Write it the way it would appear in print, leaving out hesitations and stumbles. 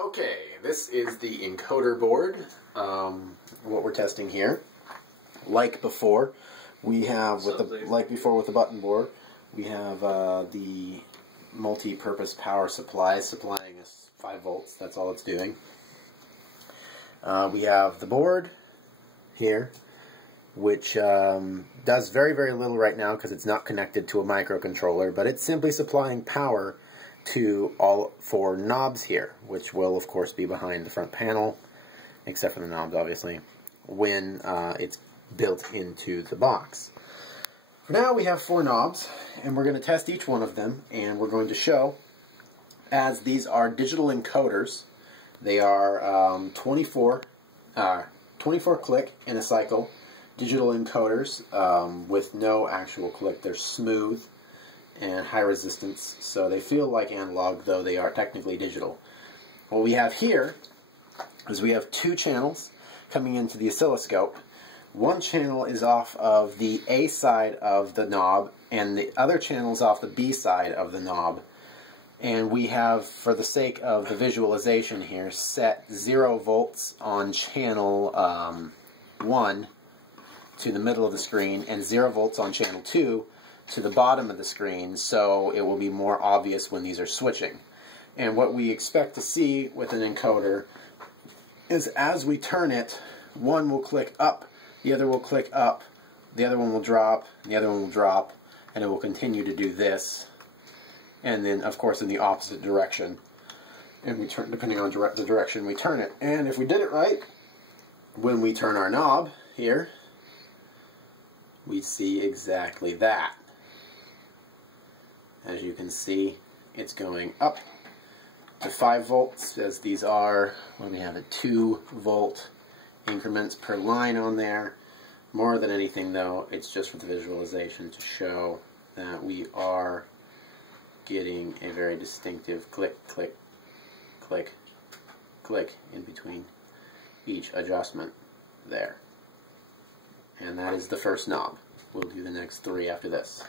Okay, this is the encoder board, what we're testing here. Like before, we have with the button board, we have the multi-purpose power supply supplying us 5 volts. That's all it's doing. We have the board here, which does very, very little right now because it's not connected to a microcontroller, but it's simply supplying power to all 4 knobs here, which will of course be behind the front panel, except for the knobs obviously, when it's built into the box. For now we have 4 knobs, and we're going to test each one of them, and we're going to show, as these are digital encoders, they are 24 click in a cycle digital encoders with no actual click. They're smooth and high resistance, so they feel like analog, though they are technically digital. What we have here is we have 2 channels coming into the oscilloscope. One channel is off of the A side of the knob, and the other channel is off the B side of the knob. And we have, for the sake of the visualization here, set 0 volts on channel 1 to the middle of the screen, and 0 volts on channel 2 to the bottom of the screen, so it will be more obvious when these are switching. And what we expect to see with an encoder is, as we turn it, one will click up, the other will click up, the other one will drop, the other one will drop, and it will continue to do this. And then, of course, in the opposite direction, and we turn, depending on the direction we turn it. And if we did it right, when we turn our knob here, we see exactly that. As you can see, it's going up to 5 volts, as these are, what do we have, a 2 volt increments per line on there. More than anything, though, it's just for the visualization to show that we are getting a very distinctive click, click, click, click in between each adjustment there. And that is the first knob. We'll do the next 3 after this.